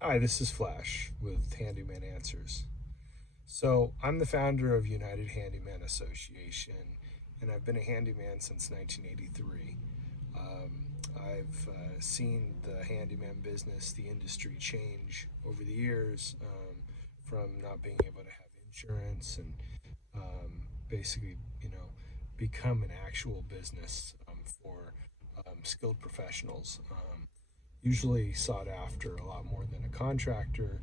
Hi, this is Flash with Handyman Answers. So, I'm the founder of United Handyman Association, and I've been a handyman since 1983. I've seen the handyman business, the industry change over the years, from not being able to have insurance and basically, become an actual business for skilled professionals. Usually sought after a lot more than a contractor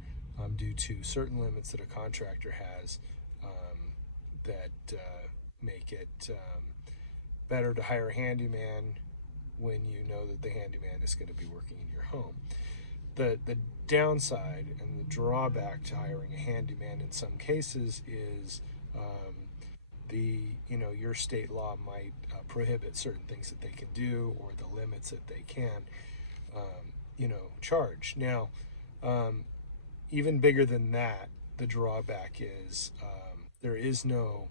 due to certain limits that a contractor has that make it better to hire a handyman when you know that the handyman is going to be working in your home. The downside and the drawback to hiring a handyman in some cases is your state law might prohibit certain things that they can do or the limits that they can charge. Now, um, even bigger than that, the drawback is there is no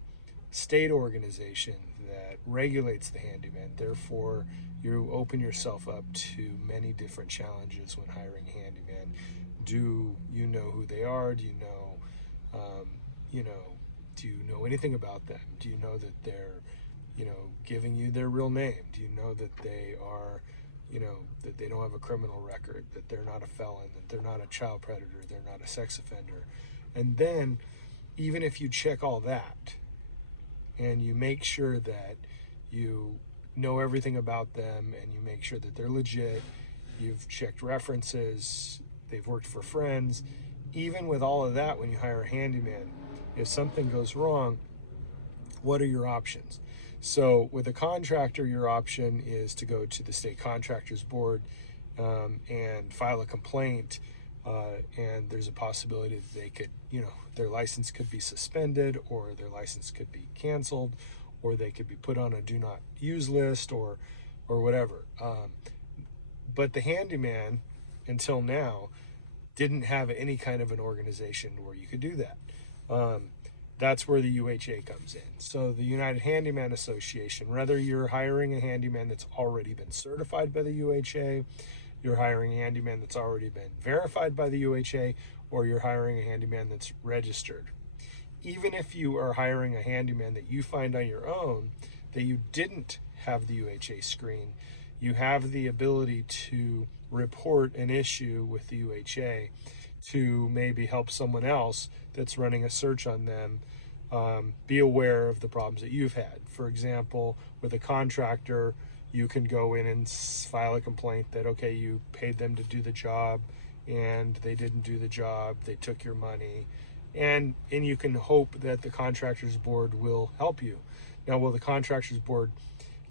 state organization that regulates the handyman. Therefore, you open yourself up to many different challenges when hiring a handyman. Do you know who they are? Do you know, um, you know, do you know anything about them? Do you know that they're, giving you their real name? Do you know that they are, that they don't have a criminal record, that they're not a felon, that they're not a child predator, they're not a sex offender? And then, even if you check all that, and you make sure that you know everything about them and you make sure that they're legit, you've checked references, they've worked for friends, even with all of that, when you hire a handyman, if something goes wrong, what are your options? So with a contractor, your option is to go to the state contractors board and file a complaint. And there's a possibility that they could, their license could be suspended, or their license could be canceled, or they could be put on a do not use list, or whatever. But the handyman, until now, didn't have any kind of an organization where you could do that. Um, that's where the UHA comes in. So the United Handyman Association, whether you're hiring a handyman that's already been certified by the UHA, you're hiring a handyman that's already been verified by the UHA, or you're hiring a handyman that's registered. Even if you are hiring a handyman that you find on your own that you didn't have the UHA screen, you have the ability to report an issue with the UHA to maybe help someone else that's running a search on them be aware of the problems that you've had. For example, with a contractor, you can go in and file a complaint that, okay, you paid them to do the job and they didn't do the job, they took your money, and you can hope that the contractors board will help you. Now, will the contractors board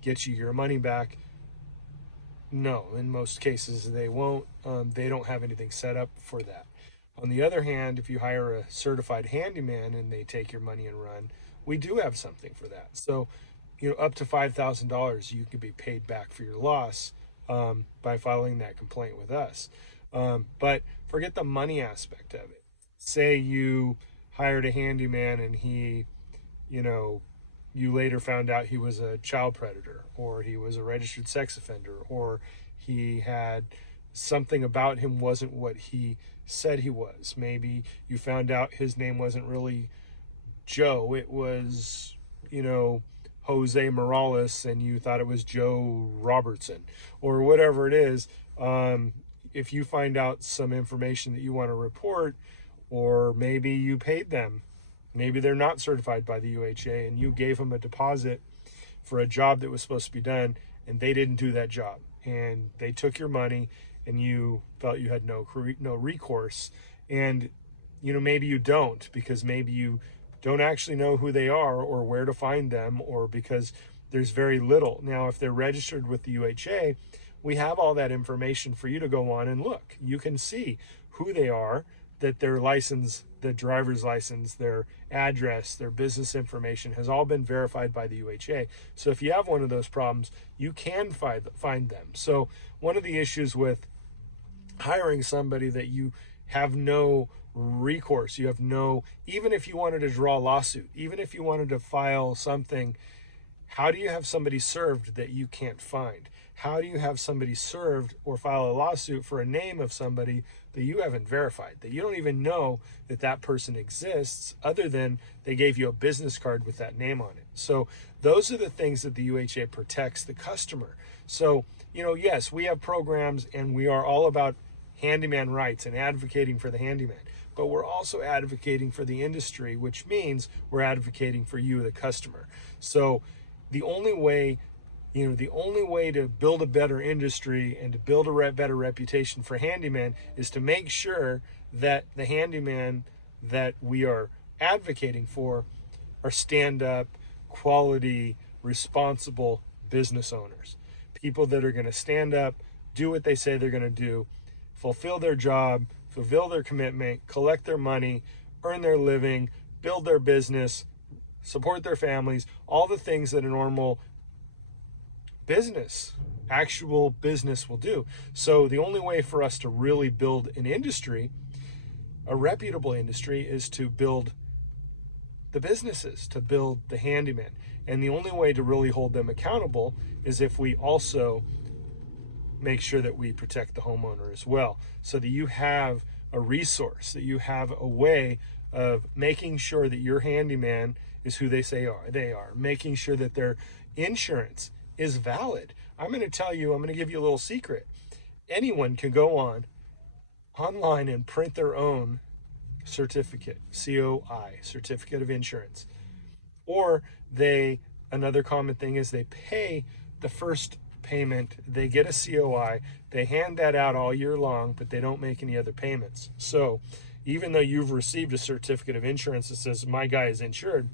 get you your money back? No, in most cases they won't. They don't have anything set up for that. On the other hand, if you hire a certified handyman and they take your money and run, we do have something for that. So, up to $5,000 you can be paid back for your loss by filing that complaint with us. But forget the money aspect of it. Say you hired a handyman and he, you know, you later found out he was a child predator, or he was a registered sex offender, or he had something about him wasn't what he said he was. Maybe you found out his name wasn't really Joe, it was, Jose Morales, and you thought it was Joe Robertson, or whatever it is. If you find out some information that you want to report, or maybe you paid them, maybe they're not certified by the UHA, and you gave them a deposit for a job that was supposed to be done, and they didn't do that job, and they took your money, and you felt you had no recourse. And maybe you don't, because maybe you don't actually know who they are or where to find them, or because there's very little. Now, if they're registered with the UHA, we have all that information for you to go on and look. You can see who they are, that their license, the driver's license, their address, their business information has all been verified by the UHA. So if you have one of those problems, you can find them. So one of the issues with hiring somebody that you have no recourse, even if you wanted to draw a lawsuit, even if you wanted to file something, How do you have somebody served that you can't find? How do you have somebody served or file a lawsuit for a name of somebody that you haven't verified, that you don't even know that that person exists, other than they gave you a business card with that name on it? So those are the things that the UHA protects the customer. So, yes, we have programs and we are all about handyman rights and advocating for the handyman, but we're also advocating for the industry, which means we're advocating for you, the customer. So the only way to build a better industry and to build a better reputation for handyman is to make sure that the handyman that we are advocating for are stand-up, quality, responsible business owners. People that are going to stand up, do what they say they're going to do, fulfill their job, fulfill their commitment, collect their money, earn their living, build their business, support their families, all the things that a normal business, actual business, will do. So the only way for us to really build an industry, a reputable industry, is to build the businesses, to build the handyman. And the only way to really hold them accountable is if we also make sure that we protect the homeowner as well, so that you have a resource, that you have a way of making sure that your handyman is who they say they are, making sure that their insurance is valid. I'm going to give you a little secret. Anyone can go online and print their own certificate, COI, certificate of insurance. Or another common thing is they pay the first payment, they get a COI, they hand that out all year long, but they don't make any other payments. So even though you've received a certificate of insurance that says my guy is insured,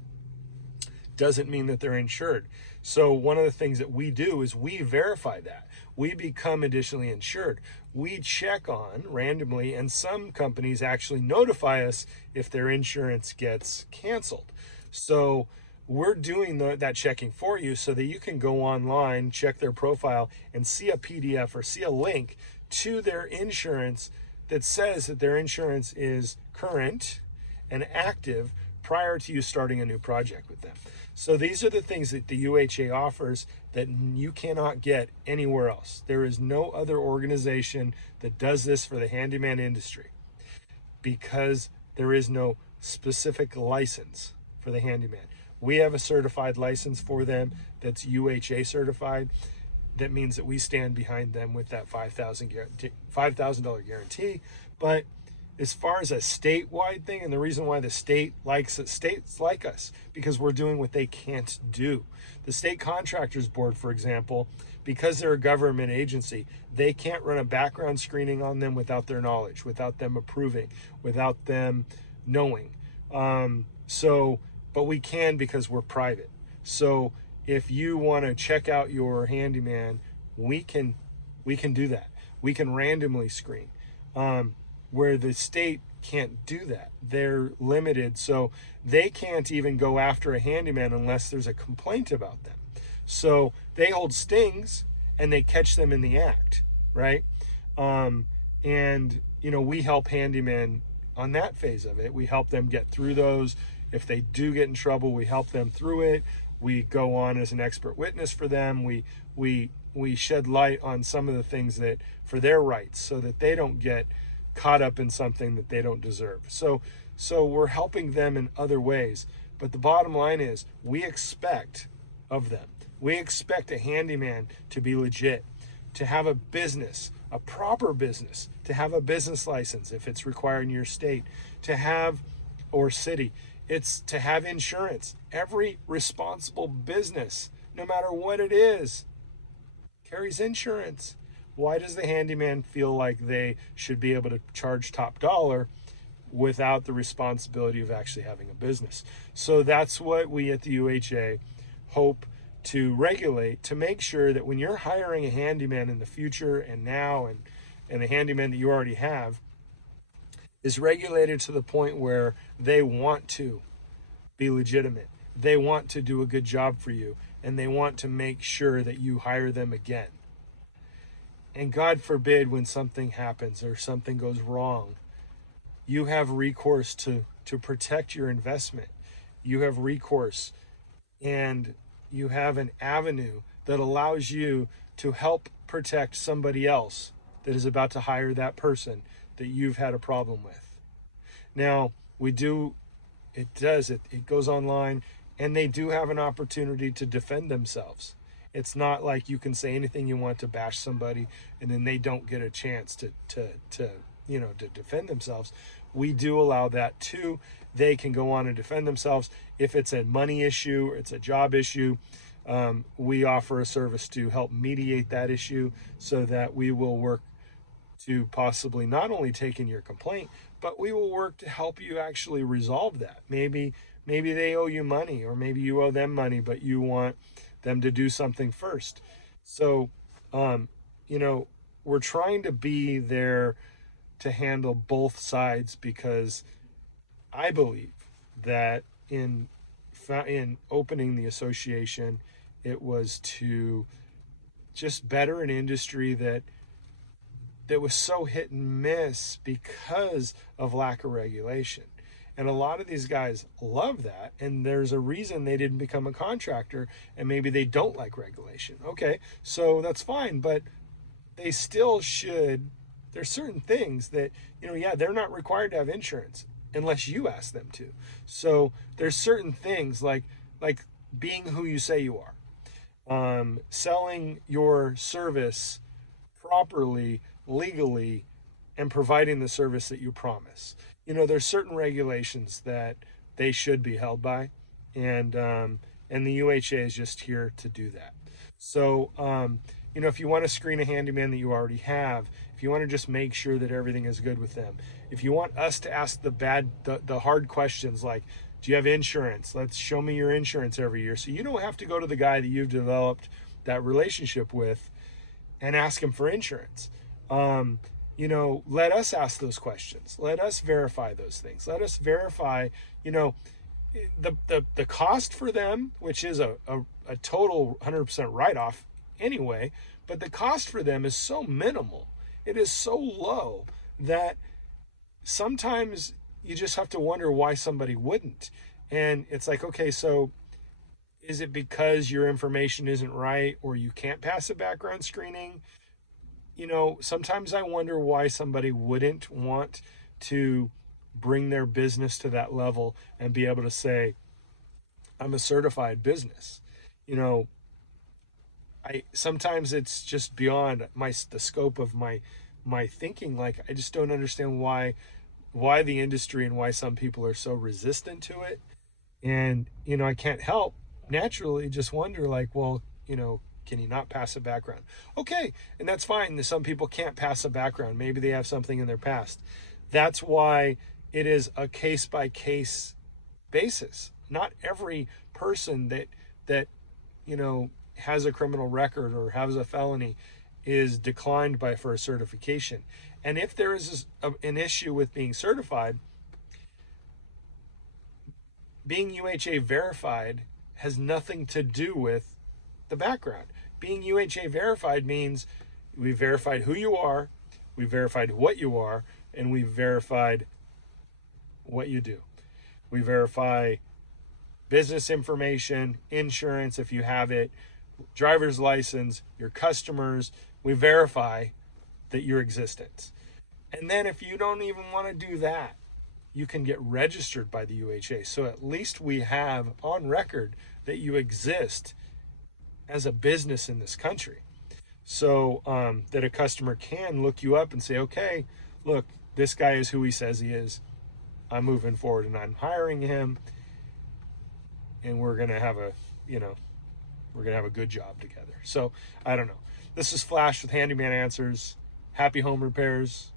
doesn't mean that they're insured. So one of the things that we do is we verify that. We become additionally insured. We check on randomly, and some companies actually notify us if their insurance gets canceled. So we're doing that checking for you so that you can go online, check their profile, and see a PDF or see a link to their insurance that says that their insurance is current and active prior to you starting a new project with them. So these are the things that the UHA offers that you cannot get anywhere else. There is no other organization that does this for the handyman industry, because there is no specific license for the handyman. We have a certified license for them that's UHA certified. That means that we stand behind them with that $5,000 guarantee. But as far as a statewide thing, and the reason why the state likes it, states like us, because we're doing what they can't do. The State Contractors Board, for example, because they're a government agency, they can't run a background screening on them without their knowledge, without them approving, without them knowing. But we can, because we're private. So if you want to check out your handyman, we can do that. We can randomly screen. Where the state can't do that. They're limited, so they can't even go after a handyman unless there's a complaint about them. So they hold stings and they catch them in the act, right? We help handymen on that phase of it. We help them get through those. If they do get in trouble, we help them through it. We go on as an expert witness for them. We shed light on some of the things that for their rights, so that they don't get caught up in something that they don't deserve. So we're helping them in other ways. But the bottom line is, we expect of them. We expect a handyman to be legit, to have a business, a proper business, to have a business license if it's required in your state, or city. It's to have insurance. Every responsible business, no matter what it is, carries insurance. Why does the handyman feel like they should be able to charge top dollar without the responsibility of actually having a business? So that's what we at the UHA hope to regulate, to make sure that when you're hiring a handyman in the future and now, and the handyman that you already have is regulated to the point where they want to be legitimate. They want to do a good job for you, and they want to make sure that you hire them again. And God forbid, when something happens or something goes wrong, you have recourse to protect your investment. You have recourse, and you have an avenue that allows you to help protect somebody else that is about to hire that person that you've had a problem with. Now, it goes online, and they do have an opportunity to defend themselves. It's not like you can say anything you want to bash somebody and then they don't get a chance to defend themselves. We do allow that too. They can go on and defend themselves. If it's a money issue or it's a job issue, we offer a service to help mediate that issue, so that we will work to possibly not only take in your complaint, but we will work to help you actually resolve that. Maybe they owe you money, or maybe you owe them money, but you want them to do something first. So, we're trying to be there to handle both sides, because I believe that in opening the association, it was to just better an industry that was so hit and miss because of lack of regulation. And a lot of these guys love that, and there's a reason they didn't become a contractor, and maybe they don't like regulation. Okay, so that's fine, but they still should. There's certain things that, they're not required to have insurance unless you ask them to. So there's certain things like being who you say you are, selling your service properly, legally, and providing the service that you promise. There's certain regulations that they should be held by, and the UHA is just here to do that. So, if you want to screen a handyman that you already have, if you want to just make sure that everything is good with them, if you want us to ask the hard questions like, do you have insurance? Let's show me your insurance every year. So you don't have to go to the guy that you've developed that relationship with and ask him for insurance. Let us ask those questions. Let us verify those things. Let us verify, the cost for them, which is a total 100% write-off anyway, but the cost for them is so minimal. It is so low that sometimes you just have to wonder why somebody wouldn't. And it's like, okay, so is it because your information isn't right, or you can't pass a background screening? Sometimes I wonder why somebody wouldn't want to bring their business to that level and be able to say, I'm a certified business. Sometimes it's just beyond the scope of my thinking. Like, I just don't understand why the industry and why some people are so resistant to it. And, I can't help naturally just wonder, like, well, can you not pass a background? Okay, and that's fine. Some people can't pass a background. Maybe they have something in their past. That's why it is a case-by-case basis. Not every person that has a criminal record or has a felony is declined for a certification. And if there is an issue with being certified, being UHA verified has nothing to do with the background. Being UHA verified means we verified who you are, we verified what you are, and we verified what you do. We verify business information, insurance if you have it, driver's license, your customers. We verify that your existence. And then if you don't even want to do that, you can get registered by the UHA. So at least we have on record that you exist as a business in this country. So that a customer can look you up and say, okay, look, this guy is who he says he is. I'm moving forward and I'm hiring him, and we're going to have a good job together. So I don't know. This is Flash with Handyman Answers. Happy home repairs.